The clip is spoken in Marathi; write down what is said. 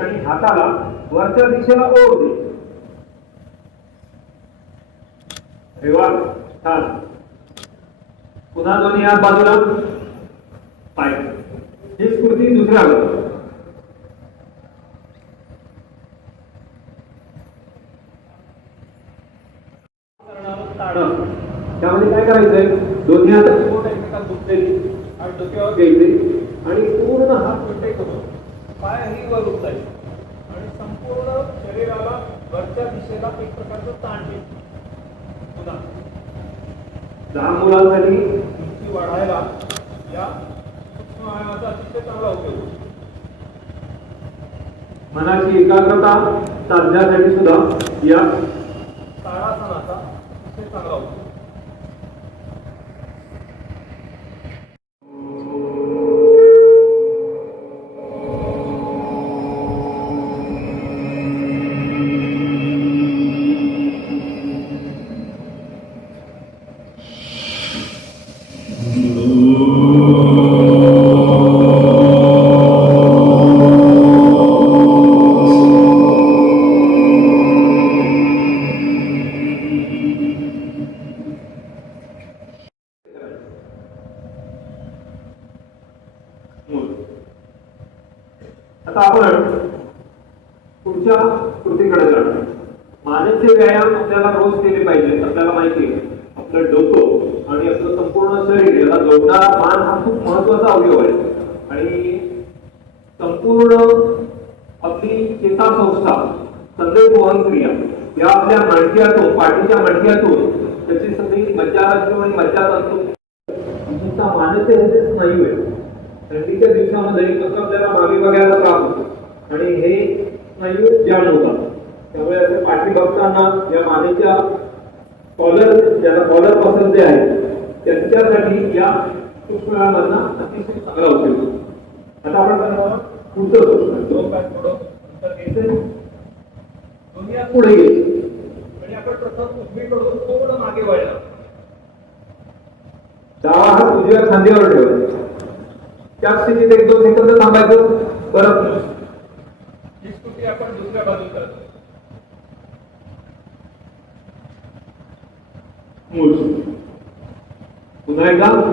आणि हाताला वरच्या दिशेला ओढ दे. अरे वा छान. पुन्हा दोन्ही हात बाजूला. पाय. हीच कृती दुसऱ्या बाजूला त्यामध्ये काय करायचंय? दोन्ही हात एकमेकात दुखलेली आणि डोक्यावर घ्यायचे आणि पूर्ण हात मोठे करून पाय ही वर आणि संपूर्ण शरीराला वरच्या दिशेला एक प्रकारचं ताण द्यायचं पुन्हा. लहान मुलांसाठी उंची वाढायला या सूक्ष्म व्यायामाचा अतिशय चांगला उपयोग होतो. मनाची एकाग्रता साधण्यासाठी सुद्धा या ताडासनाचा अतिशय चांगला उपयोग. आता आपण पुढच्या कृतीकडे जाणार मानसचे व्यायाम आपल्याला रोज केले पाहिजे आपल्याला माहिती आहे. आपलं डोकं आणि आपलं संपूर्ण शरीर याला जोडणारा मान हा खूप महत्त्वाचा अवयव आहे. आणि संपूर्ण आपली चेतासंस्था संदेश वहन क्रिया या आपल्या मणक्यातून पाठीच्या मणक्यातून त्याची सगळी मज्जा आणि मज्जा तंतू मानसिक हे जे आहे. थंडीच्या दिवसामध्ये कसं आपल्याला मागे बघायला त्रास होतो. आणि हे स्नायू जाम होतात त्यामुळे असं पाठी बघताना या मानेच्या कॉलर ज्याला कॉलर पसंत आहे त्यांच्यासाठी या सूक्ष्ममधना अतिशय चांगला उपयोग होतो. आता आपण पुढचं सूक्ष्म. दुनिया पुढे येईल आणि आपण प्रथम उजवीकडून पूर्ण मागे वळला? डावा हा उजव्या खांद्यावर ठेवला. त्या स्थितीत एक दोन सेकंद थांबायचं. परत ही स्थिती आपण दुसऱ्या बाजूला करतो. मूळ. पुन्हा एकदा.